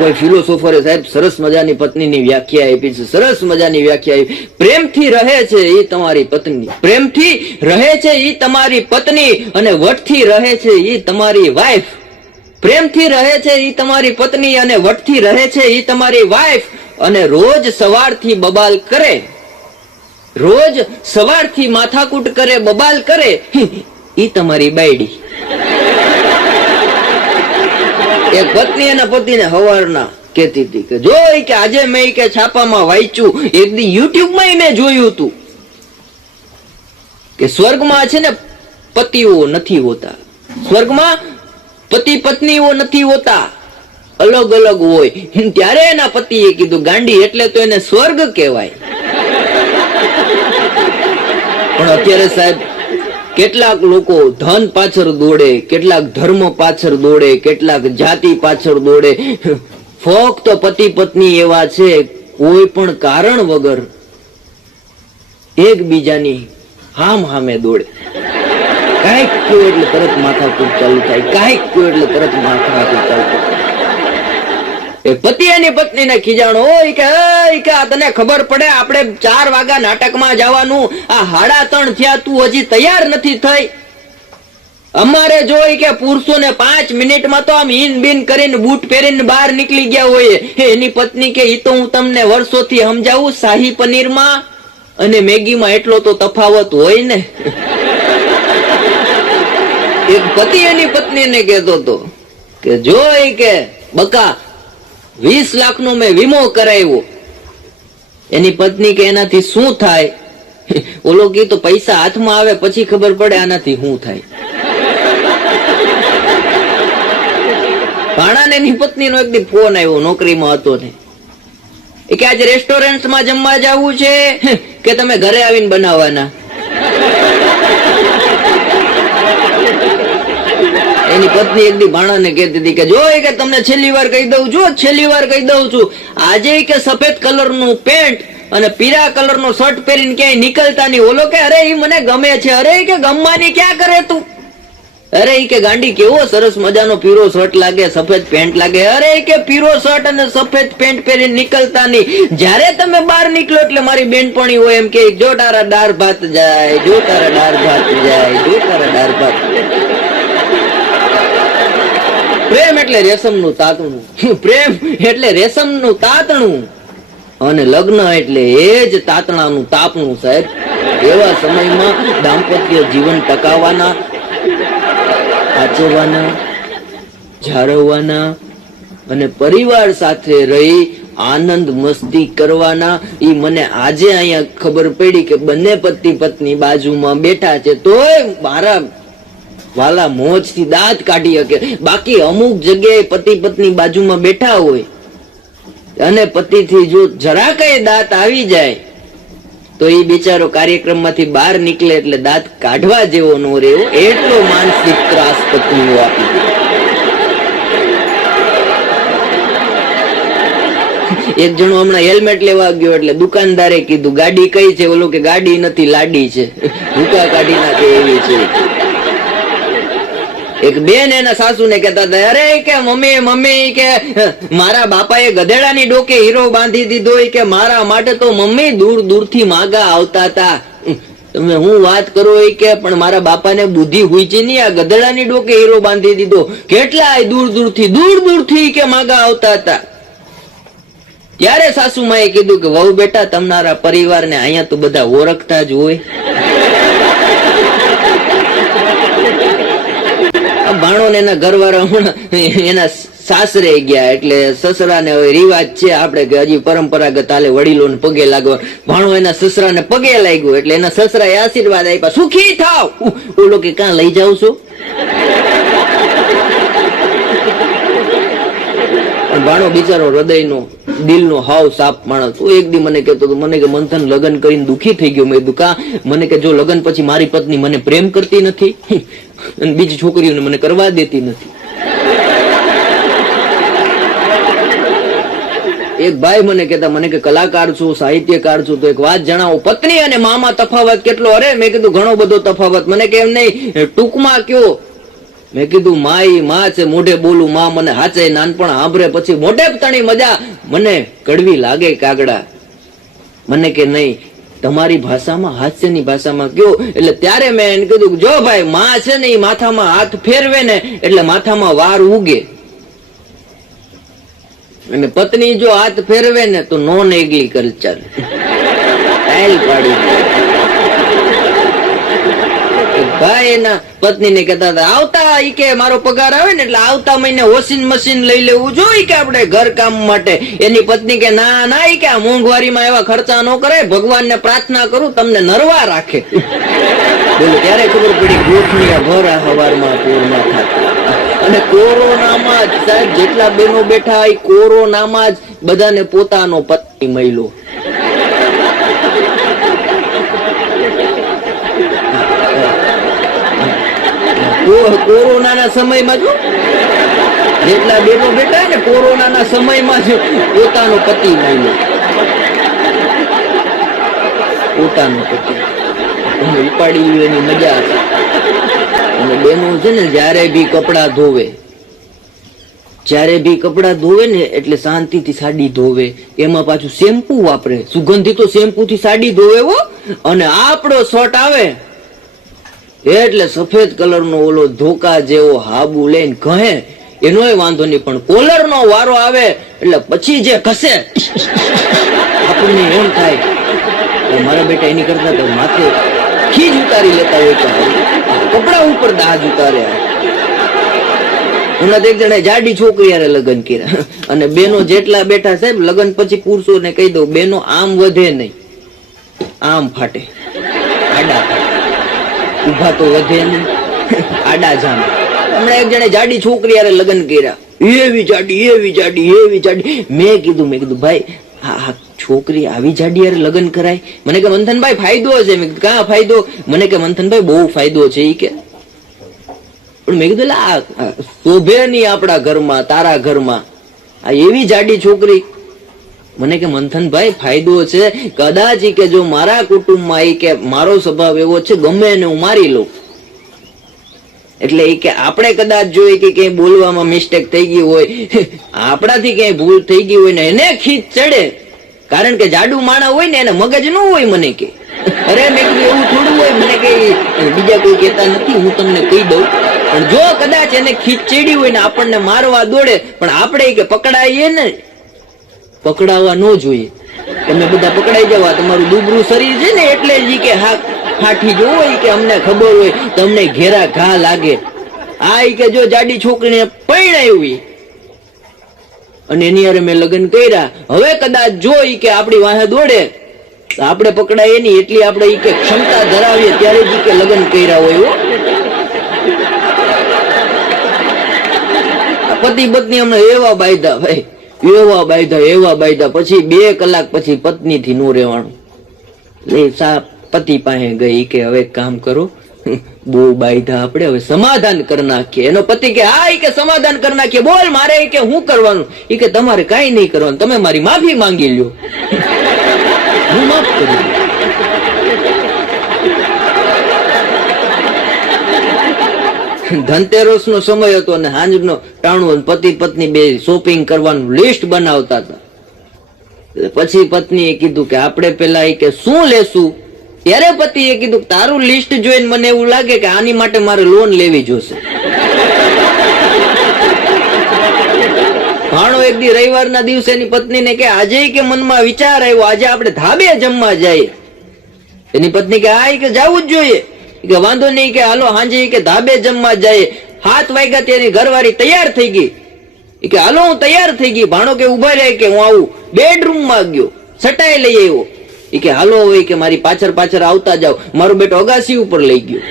કોઈ ફિલોસોફરે સાહેબ સરસ મજાની પત્નીની વ્યાખ્યા આપી છે, સરસ મજાની વ્યાખ્યા આપી. પ્રેમથી રહે છે એ તમારી પત્ની, પ્રેમથી રહે છે એ તમારી પત્ની, અને વટથી રહે છે એ તમારી વાઈફ. પ્રેમથી રહે છે એ તમારી પત્ની અને વટથી રહે છે એ તમારી વાઈફ. અને રોજ સવારથી બબાલ કરે, રોજ સવારથી માથાકૂટ કરે, બબાલ કરે, એ તમારી બાયડી. એક પત્ની એના પતિને હવારના કહેતી હતી કે જો કે આજે મેં કે છાપામાં વાંચ્યું, એક દી યુટ્યુબમાં મેં જોયું હતું કે સ્વર્ગમાં છે ને પતિઓ નથી હોતા, સ્વર્ગમાં પતિ પત્નીઓ નથી હોતા, અલગ અલગ હોય. ત્યારે એના પતિએ કીધું ગાંડી એટલે તો એને સ્વર્ગ કહેવાય. પણ અત્યારે સાહેબ કેટલાક લોકો ધન પાછળ દોડે, કેટલાક ધર્મ પાછળ દોડે, કેટલાક જાતિ પાછળ દોડે. ફક્ત પતિ પત્ની એવા છે કોઈ પણ કારણ વગર એકબીજાની હામ હામે દોડે. કાંઈક કયો એટલે તરત માથાકૂટ ચાલુ થાય, કાંઈક કયો એટલે તરત માથાકૂટ ચાલુ થાય. એ પતિ એની પત્નીને ખીજાણો, ઓય કે આ તને ખબર પડે આપણે 4 વાગ્યા નાટકમાં જવાનું, આ 3:30 થયા, તું હજી તૈયાર નથી થઈ. અમારે જોઈ કે પુરુષોને 5 મિનિટમાં તો આમ ઈન બીન કરીને બૂટ પહેરીને બહાર નીકળી ગયા હોય. એની પત્ની કે ઈ તો હું તમને વર્ષોથી સમજાવું, શાહી પનીરમાં અને મેગીમાં એટલો તો તફાવત હોય ને. એક પતિ એની પત્નીને કહેતો હતો કે જોઈ કે બકા 20 લાખનો મેં વીમો કરાવ્યો. એની પત્ની કે એનાથી શું થાય? ઓલો કે તો પૈસા હાથમાં આવે પછી ખબર પડે આનાથી શું થાય. ભાણાને એની પત્નીનો એક દી ફોન આવ્યો, નોકરીમાં હતો ને, એ કે આજે રેસ્ટોરન્ટમાં જમવા જવું છે કે તમે ઘરે આવીને બનાવવાના? એની પત્ની એક દી ભાણાને કહેતી હતી કે જો કે તમને છેલ્લી વાર કહી દઉં છું, છેલ્લી વાર કહી દઉં છું, આજે કે સફેદ કલરનું પેન્ટ અને પીળા કલરનો શર્ટ પહેરીને ક્યાંય નીકળતા નહીં. ઓલો કે અરે ઈ મને ગમે છે. અરે કે ગમવાની ક્યાં કરે તું? અરે ઈ કે ગાંડી કેવો સરસ મજાનો પીળો શર્ટ લાગે, સફેદ પેન્ટ લાગે. અરે કે પીળો શર્ટ અને સફેદ પેન્ટ પહેરીને નીકળતા નહીં. જ્યારે તમે બહાર નીકળો એટલે મારી બેનપણી હોય એમ કે જો તારા દાળ ભાત જાય, જો તારા દાળ ભાત જાય, જો તારા દાળ ભાત. પ્રેમ એટલે રેશમનું તાતણું, પ્રેમ એટલે રેશમનું તાતણું, અને લગ્ન એટલે એ જ તાતણાનું તાપણું. સાહેબ એવા સમયમાં દાંપત્ય જીવન ટકાવવાના, સાચવવાના, જાળવવાના અને પરિવાર સાથે રહી આનંદ મસ્તી કરવાના. ઈ મને આજે અહીંયા ખબર પડી કે બંને પતિ પત્ની બાજુમાં બેઠા છે તોય મારા વાલા મોજથી દાંત કાઢી શકે. બાકી અમુક જગ્યાએ પતિ પત્ની બાજુમાં બેઠા હોય અને પતિથી જો જરા કઈ દાંત આવી જાય તો એ બિચારો કાર્યક્રમમાંથી બહાર નીકળે એટલે દાંત કાઢવા જેવો નો રહેવો, એટલો માનસિક ત્રાસ પત્નીઓ આપી. એક જણો હમણાં હેલ્મેટ લેવા ગયો એટલે દુકાનદારે કીધું ગાડી કઈ છે? ઓલો કે ગાડી નથી લાડી છે, ભૂકા કાઢી નાખે એવી છે. એક બેન એના સાસુને કહેતા હતા અરે કે મમ્મી કે મારા બાપાએ ગધેડાની ડોકે હીરો બાંધી દીધો, કે મારા માટે તો મમ્મી દૂર દૂરથી માગા આવતા હતા. તમે હું વાત કરો કે પણ મારા બાપાને બુદ્ધિ હુઈ છે નહીં, આ ગધેડાની ડોકે હીરો બાંધી દીધો. કેટલાય દૂર દૂરથી કે માગા આવતા હતા. ત્યારે સાસુમાએ કીધું કે વહુ બેટા તમારા પરિવારને અહીંયા તો બધા ઓળખતા જ હોય. ભાણો ને એના ઘરવાળા હમણાં એના સાસરે ગયા એટલે સસરાને હવે રિવાજ છે આપણે કે હજી પરંપરાગત હાલે વડીલોને પગે લાગવા. ભાણો એના સસરાને પગે લાગ્યો એટલે એના સસરાએ આશીર્વાદ આપ્યા, સુખી થાવ. ઓલો કે ક્યાં લઈ જાવ છો? ભાણો બિચારો હૃદયનો દિલનો હાવ સાપ માણસ. એક દી મને કહેતો હતો, મને કે મંથન લગ્ન કરીને દુખી થઈ ગયો. મેં દુખા મને કે જો લગ્ન પછી મારી પત્ની મને પ્રેમ કરતી નથી અને બીજી છોકરીઓને મને કરવા દેતી નથી. એક ભાઈ મને કહેતા, મને કે કલાકાર છું, સાહિત્યકાર છું, તો એક વાત જણાવો, પત્ની અને મામા તફાવત કેટલો? અરે મેં કીધું ઘણો બધો તફાવત. મને કે એમ નહીં, ટૂંકમાં કયો મેં કીધું માઈ માં છે, મોઢે બોલું માં મને હાચે નાનપણ સાંભળે પછી મોઢે તણી મજા મને કડવી લાગે કાગડા. મને કે નહીં તમારી ભાષામાં હાસ્યની ભાષામાં કયો. એટલે ત્યારે મેં એને કીધું જો ભાઈ માં છે ને એ માથામાં હાથ ફેરવે ને એટલે માથામાં વાર ઉગે, અને પત્ની જો હાથ ફેરવે ને તો નોન એગ્રીકલ્ચર ટાઈલ પાડી. ભાઈ એના પત્ની ને કહેતા હતા આવતા ઈ કે મારો પગાર આવે ને એટલે આવતા મહિને વોશિંગ મશીન લઈ લેવું જોઈએ કે આપણે ઘર કામ માટે. એની પત્ની કે ના ના ઈ કે આ મોંઘવારીમાં એવા ખર્ચા ન કરે, ભગવાનને પ્રાર્થના કરું તમને નરવા રાખે. બોલો ત્યારે ખબર પડી ગોઠણિયા ભરા હવારમાં પૂરમાં થતા. અને કોરોનામાં જ સાહેબ જેટલા બહેનો બેઠા એ કોરોનામાં જ બધાને પોતાનો પત્ની મળ્યો. કોરોનાના સમયમાં જો જેટલા બેનો બેઠા ને કોરોનાના સમયમાં જ પોતાનો પતિ મળ્યો, પોતાનો પતિ ઉપાડી એની મજા છે. અને બેનો છે ને જયારે બી કપડા ધોવે, જયારે બી કપડા ધોવે ને એટલે શાંતિથી સાડી ધોવે, એમાં પાછું શેમ્પુ વાપરે, સુગંધિત શેમ્પુ થી સાડી ધોવે હો. અને આપણો શર્ટ આવે એટલે સફેદ કલર નો ઓલો ધોકા જેવો હાબુ લઈને કહે એનોય વાંધો નહીં, પણ કોલર નો વારો આવે એટલે પછી જે ઘસે આપણને એમ થાય મારા બેટા એની કરતા તો માથે ખીજ ઉતારી લેતા હોય, કપડા ઉપર દાજ ઉતાર્યા. હમણાં એક જણા જાડી છોકરી યારે લગ્ન કર્યા, અને બેનો જેટલા બેઠા સાહેબ લગ્ન પછી પુરુષો ને કહી દઉં બેનો આમ વધે નહીં, આમ ફાટે, આડા ફાટે, ઉભા તો વધે નહીં, આડા જામે. હમણાં એક જણે જાડી છોકરી યારે લગ્ન કર્યા, એવી જાડી એવી જાડી એવી જાડી. મેં કીધું ભાઈ આ છોકરી આવી જાડી યારે લગ્ન કરાય? મને કે મંથનભાઈ ફાયદો છે. મેં કીધું ક્યાં ફાયદો? મને કે મંથનભાઈ બહુ ફાયદો છે ઈ કે. પણ મેં કીધું આ શોભે નહીં આપણા ઘરમાં, તારા ઘરમાં આ એવી જાડી છોકરી? મને કે મંથનભાઈ ફાયદો છે, કદાચ કે જો મારા કુટુંબમાં એ કે મારો સ્વભાવ એવો છે ગમે એને હું મારી લઉં, એટલે એ કે આપણે કદાચ જોઈએ કે ક્યાંય બોલવામાં મિસ્ટેક થઈ ગઈ હોય, આપણાથી ક્યાંય ભૂલ થઈ ગઈ હોય ને એને ખીચ ચડે, કારણ કે જાડુ માણા હોય ને એને મગજ ન હોય. મને કે અરે મેં કીધું એવું થોડું હોય. મને કે બીજા કોઈ કહેતા નથી, હું તમને કહી દઉં, પણ જો કદાચ એને ખીચ ચડી હોય ને આપણને મારવા દોડે, પણ આપણે કે પકડાઈએ ને, પકડાવા ન જોઈએ. તમે બધા પકડાઈ જવા, તમારું દુબળું શરીર છે ને એટલે જ કે હાઠી જો હોય કે અમને ખબર હોય તમને ઘેરા ઘા લાગે. આ કે જો જાડી છોકરીને પરણાવી અને એની હારે મેં લગ્ન કર્યા, હવે કદાચ જોઈ કે આપણી વાહે દોડે આપણે પકડાય એની એટલી આપણે કે ક્ષમતા ધરાવીએ ત્યારે જ કે લગ્ન કર્યા હોય. પતિ પત્ની અમને એવા બાયધા ભાઈ, એવા બાયધા પછી 2 કલાક પછી પત્ની થી નો રહેવાનું. પતિ પાસે ગઈ કે હવે કામ કરો, બહુ બાયધા આપણે હવે સમાધાન કરી નાખીએ. એનો પતિ કે હા કે સમાધાન કરી નાખીએ. બોલ મારે કે હું કરવાનું? એ કે તમારે કઈ નહીં કરવાનું, તમે મારી માફી માંગી લ્યો, હું માફ કરું. ધનતેરસ નો સમય હતો અને હાંજનો ટાણું, પતિ પત્ની બે શોપિંગ કરવાનું લિસ્ટ બનાવતા હતા. પછી પત્નીએ કીધું કે આપણે પેલા કે શું લેશું? ત્યારે પતિએ કીધું તારું લિસ્ટ જોઈને મને એવું લાગે કે આની માટે મારે લોન લેવી જોશે. ભાણો એક દી રવિવારના દિવસે એની પત્નીને કે આજે કે મનમાં વિચાર આવ્યો આજે આપણે ધાબે જમવા જઈએ. એની પત્ની કે હા કે જવું જ જોઈએ. કે વાંધો નહીં કે હાલો હાંજે કે ધાબે જમવા જાય. 7 વાગ્યા તેની ઘરવાળી તૈયાર થઈ ગઈ. કે હાલો હું તૈયાર થઈ ગઈ. ભાણો કે ઉભા રહે કે હું આવું. બેડરૂમ માં ગયો, સટાઈ લઈ આવ્યો. કે હાલો હવે કે મારી પાછળ આવતા જાવ. મારો બેટો અગાસી ઉપર લઈ ગયો.